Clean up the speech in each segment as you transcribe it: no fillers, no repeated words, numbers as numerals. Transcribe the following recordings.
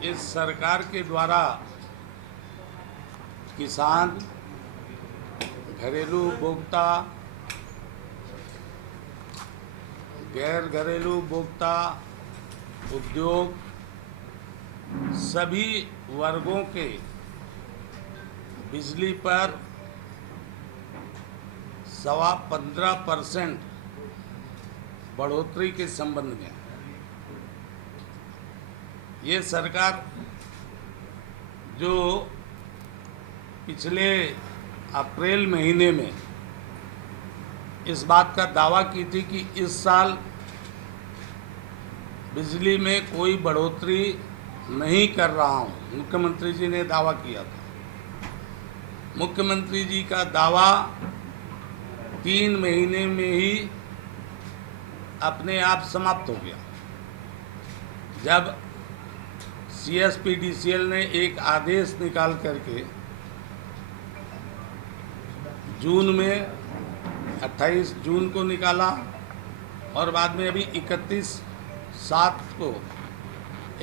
इस सरकार के द्वारा किसान, घरेलू उपभोक्ता, गैर घरेलू उपभोक्ता, उद्योग, सभी वर्गों के बिजली पर 15% बढ़ोतरी के संबंध में ये सरकार जो पिछले अप्रैल महीने में इस बात का दावा की थी कि इस साल बिजली में कोई बढ़ोतरी नहीं कर रहा हूँ, मुख्यमंत्री जी ने दावा किया था। मुख्यमंत्री जी का दावा 3 महीने में ही अपने आप समाप्त हो गया, जब CSPDCL ने एक आदेश निकाल करके जून में 28 जून को निकाला और बाद में अभी 31/7 को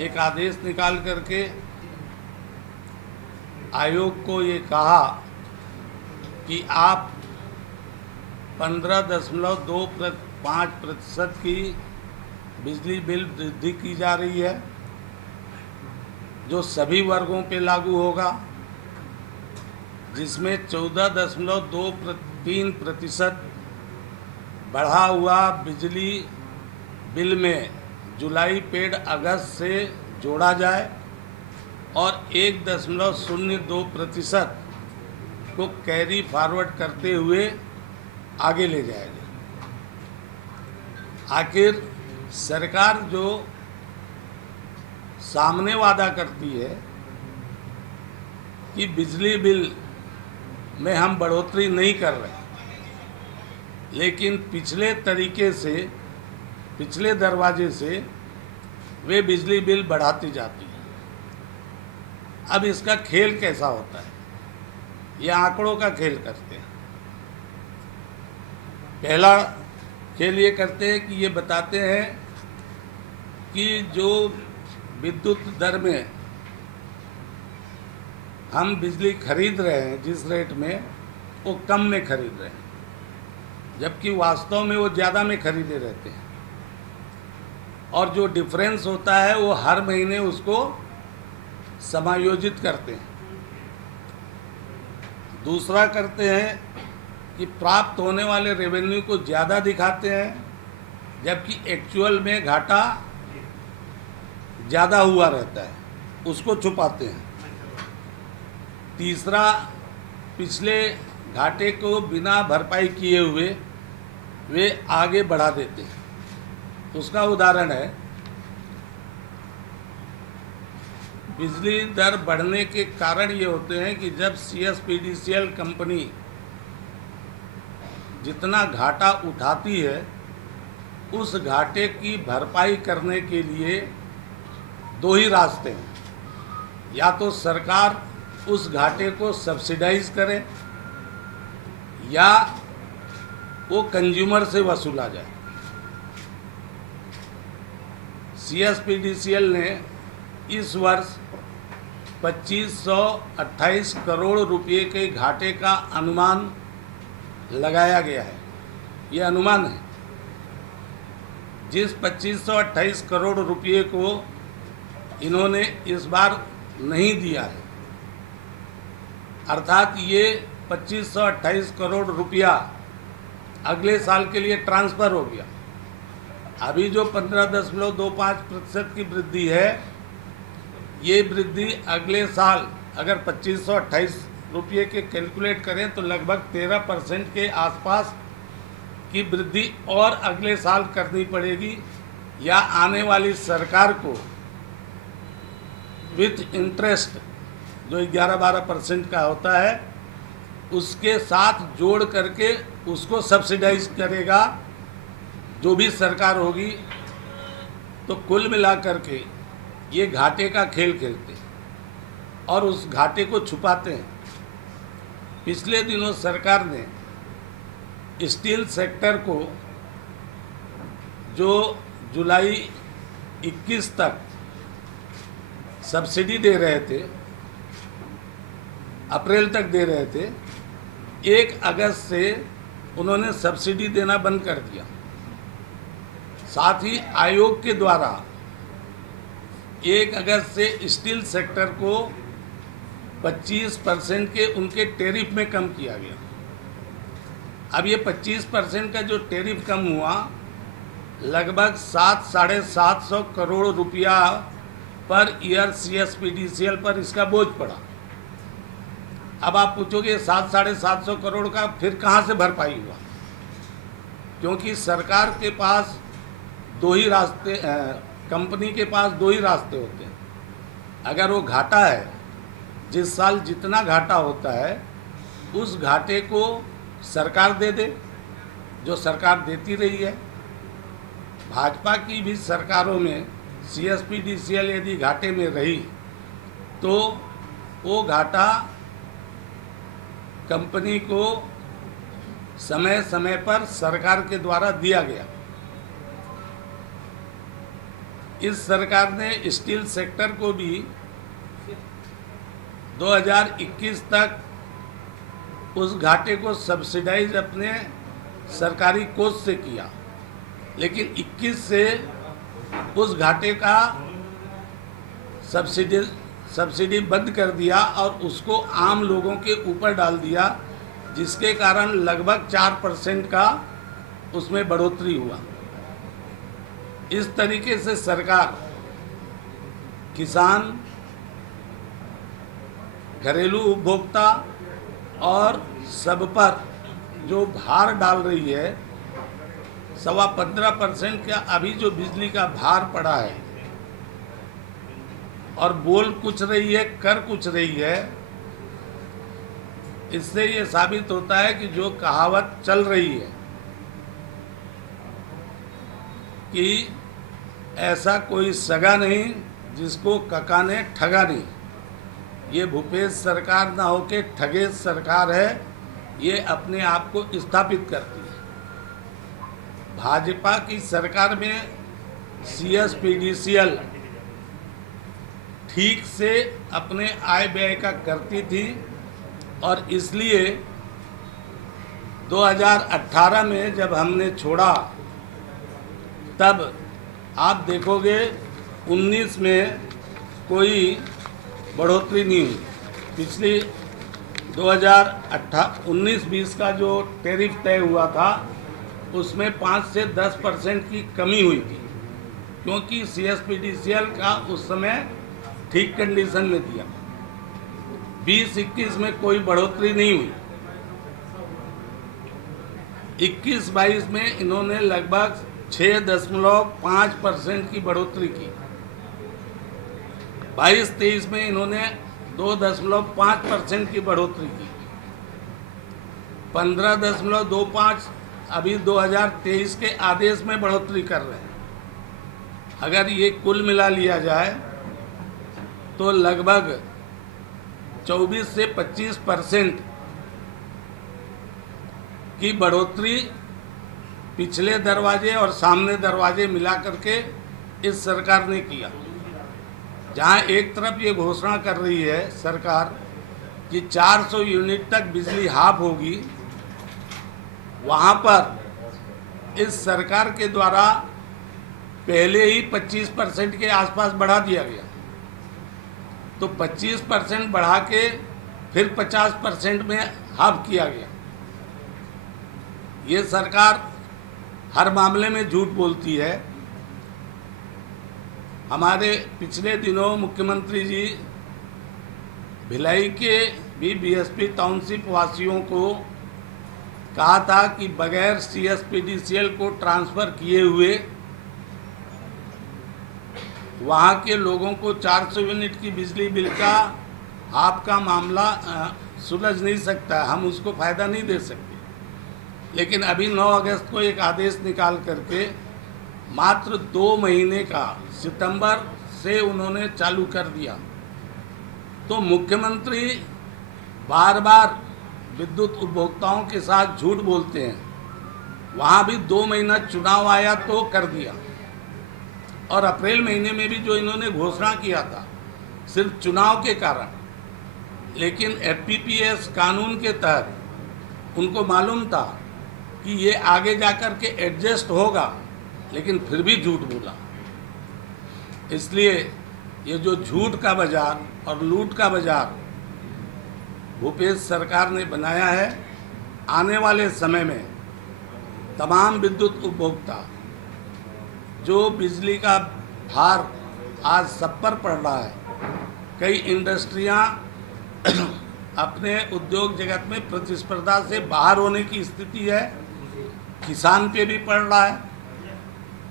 एक आदेश निकाल करके आयोग को ये कहा कि आप 15.25% की बिजली बिल वृद्धि की जा रही है, जो सभी वर्गों पे लागू होगा, जिसमें 14.23% बढ़ा हुआ बिजली बिल में जुलाई पेड अगस्त से जोड़ा जाए और 1.02% को कैरी फॉरवर्ड करते हुए आगे ले जाएगा। आखिर सरकार जो सामने वादा करती है कि बिजली बिल में हम बढ़ोतरी नहीं कर रहे, लेकिन पिछले तरीके से, पिछले दरवाजे से वे बिजली बिल बढ़ाती जाती है। अब इसका खेल कैसा होता है, ये आंकड़ों का खेल करते हैं। पहला खेल ये करते हैं कि ये बताते हैं कि जो विद्युत दर में हम बिजली खरीद रहे हैं, जिस रेट में, वो कम में खरीद रहे हैं, जबकि वास्तव में वो ज़्यादा में खरीदे रहते हैं, और जो डिफरेंस होता है वो हर महीने उसको समायोजित करते हैं। दूसरा करते हैं कि प्राप्त होने वाले रेवेन्यू को ज़्यादा दिखाते हैं, जबकि एक्चुअल में घाटा ज़्यादा हुआ रहता है, उसको छुपाते हैं। तीसरा, पिछले घाटे को बिना भरपाई किए हुए वे आगे बढ़ा देते हैं। उसका उदाहरण है, बिजली दर बढ़ने के कारण ये होते हैं कि जब CSPDCL कंपनी जितना घाटा उठाती है, उस घाटे की भरपाई करने के लिए 2 ही रास्ते हैं। या तो सरकार उस घाटे को सब्सिडाइज करे, या वो कंज्यूमर से वसूला जाए। CSPDCL ने इस वर्ष 2528 करोड़ रुपए के घाटे का अनुमान लगाया गया है। ये अनुमान है। जिस 2528 करोड़ रुपए को इन्होंने इस बार नहीं दिया है, अर्थात ये 2528 करोड़ रुपया अगले साल के लिए ट्रांसफ़र हो गया। अभी जो 15.25% की वृद्धि है, ये वृद्धि अगले साल अगर 2528 रुपये के कैलकुलेट करें तो लगभग 13% के आसपास की वृद्धि और अगले साल करनी पड़ेगी, या आने वाली सरकार को विथ इंटरेस्ट जो 11-12% का होता है, उसके साथ जोड़ करके उसको सब्सिडाइज करेगा जो भी सरकार होगी। तो कुल मिलाकर के ये घाटे का खेल खेलते हैं और उस घाटे को छुपाते हैं। पिछले दिनों सरकार ने स्टील सेक्टर को जो जुलाई 21 तक सब्सिडी दे रहे थे, अप्रैल तक दे रहे थे, 1 अगस्त से उन्होंने सब्सिडी देना बंद कर दिया। साथ ही आयोग के द्वारा 1 अगस्त से स्टील सेक्टर को 25% के उनके टैरिफ में कम किया गया। अब ये 25% का जो टैरिफ कम हुआ, लगभग 700-750 करोड़ रुपया पर ईयर CSPDCL पर इसका बोझ पड़ा। अब आप पूछोगे 700-750 करोड़ का फिर कहाँ से भरपाई हुआ, क्योंकि सरकार के पास दो ही रास्ते, कंपनी के पास 2 ही रास्ते होते हैं। अगर वो घाटा है, जिस साल जितना घाटा होता है उस घाटे को सरकार दे दे, जो सरकार देती रही है। भाजपा की भी सरकारों में CSPDCL यदि घाटे में रही तो वो घाटा कंपनी को समय समय पर सरकार के द्वारा दिया गया। इस सरकार ने स्टील सेक्टर को भी 2021 तक उस घाटे को सब्सिडाइज अपने सरकारी कोष से किया, लेकिन 21 से उस घाटे का सब्सिडी बंद कर दिया और उसको आम लोगों के ऊपर डाल दिया, जिसके कारण लगभग 4% का उसमें बढ़ोतरी हुआ। इस तरीके से सरकार किसान, घरेलू उपभोक्ता और सब पर जो भार डाल रही है, 15% का अभी जो बिजली का भार पड़ा है और बोल कुछ रही है, कर कुछ रही है, इससे ये साबित होता है कि जो कहावत चल रही है कि ऐसा कोई सगा नहीं जिसको कका ने ठगा नहीं, ये भूपेश सरकार ना होके ठगेश सरकार है, ये अपने आप को स्थापित करती है। भाजपा की सरकार में CSPDCL ठीक से अपने आय व्यय का करती थी और इसलिए 2018 में जब हमने छोड़ा तब आप देखोगे 19 में कोई बढ़ोतरी नहीं हुई। पिछली 2019-20 का जो टैरिफ तय हुआ था उसमें 5 से 10% की कमी हुई थी, क्योंकि CSPDCL का उस समय ठीक कंडीशन में दिया। 20-21 में कोई बढ़ोतरी नहीं हुई। 21-22 में इन्होंने लगभग 6.5% की बढ़ोतरी की। 22-23 में इन्होंने 2.5% की बढ़ोतरी की। 15.25 अभी 2023 के आदेश में बढ़ोतरी कर रहे हैं। अगर ये कुल मिला लिया जाए तो लगभग 24 से 25% की बढ़ोतरी पिछले दरवाजे और सामने दरवाजे मिला करके इस सरकार ने किया। जहां एक तरफ ये घोषणा कर रही है सरकार कि 400 यूनिट तक बिजली हाफ होगी, वहां पर इस सरकार के द्वारा पहले ही 25% के आसपास बढ़ा दिया गया। तो 25% बढ़ा के फिर 50% में हाफ किया गया। ये सरकार हर मामले में झूठ बोलती है। हमारे पिछले दिनों मुख्यमंत्री जी भिलाई के भी BSP टाउनशिप वासियों को कहा था कि बगैर CSPDCL को ट्रांसफ़र किए हुए वहाँ के लोगों को 400 यूनिट की बिजली बिल का आपका मामला सुलझ नहीं सकता, हम उसको फ़ायदा नहीं दे सकते। लेकिन अभी 9 अगस्त को एक आदेश निकाल करके मात्र 2 महीने का सितंबर से उन्होंने चालू कर दिया। तो मुख्यमंत्री बार बार विद्युत उपभोक्ताओं के साथ झूठ बोलते हैं। वहाँ भी 2 महीना चुनाव आया तो कर दिया, और अप्रैल महीने में भी जो इन्होंने घोषणा किया था सिर्फ चुनाव के कारण। लेकिन एफपीपीएस कानून के तहत उनको मालूम था कि ये आगे जाकर के एडजस्ट होगा, लेकिन फिर भी झूठ बोला। इसलिए ये जो झूठ का बाजार और लूट का बाजार भूपेश सरकार ने बनाया है, आने वाले समय में तमाम विद्युत उपभोक्ता जो बिजली का भार आज सब पर पड़ रहा है, कई इंडस्ट्रियां अपने उद्योग जगत में प्रतिस्पर्धा से बाहर होने की स्थिति है, किसान पे भी पड़ रहा है,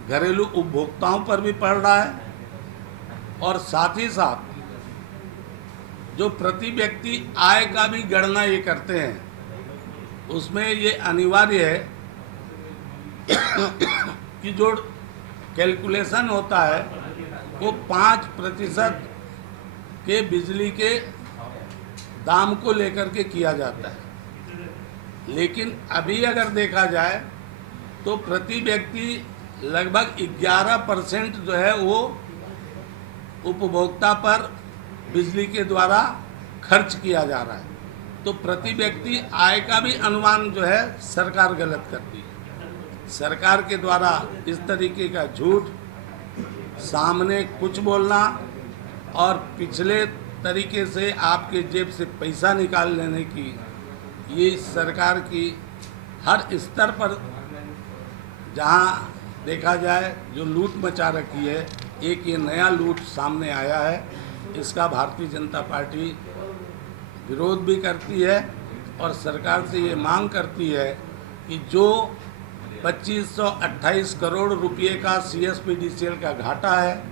घरेलू उपभोक्ताओं पर भी पड़ रहा है, और साथ ही साथ जो प्रति व्यक्ति आय का भी गणना ये करते हैं, उसमें ये अनिवार्य है कि जो कैलकुलेशन होता है वो 5% के बिजली के दाम को लेकर के किया जाता है। लेकिन अभी अगर देखा जाए तो प्रति व्यक्ति लगभग 11% जो है वो उपभोक्ता पर बिजली के द्वारा खर्च किया जा रहा है। तो प्रति व्यक्ति आय का भी अनुमान जो है सरकार गलत करती है। सरकार के द्वारा इस तरीके का झूठ, सामने कुछ बोलना और पिछले तरीके से आपके जेब से पैसा निकाल लेने की, ये सरकार की हर स्तर पर जहाँ देखा जाए जो लूट मचा रखी है, एक ये नया लूट सामने आया है। इसका भारतीय जनता पार्टी विरोध भी करती है और सरकार से ये मांग करती है कि जो 2528 करोड़ रुपए का CSPDCL का घाटा है,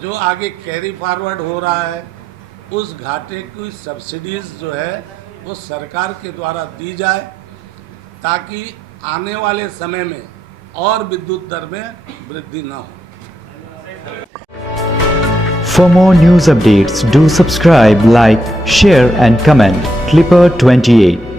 जो आगे कैरी फॉरवर्ड हो रहा है, उस घाटे की सब्सिडीज़ जो है वो सरकार के द्वारा दी जाए, ताकि आने वाले समय में और विद्युत दर में वृद्धि न हो। For more news updates, do subscribe, like, share and comment. Clipper 28.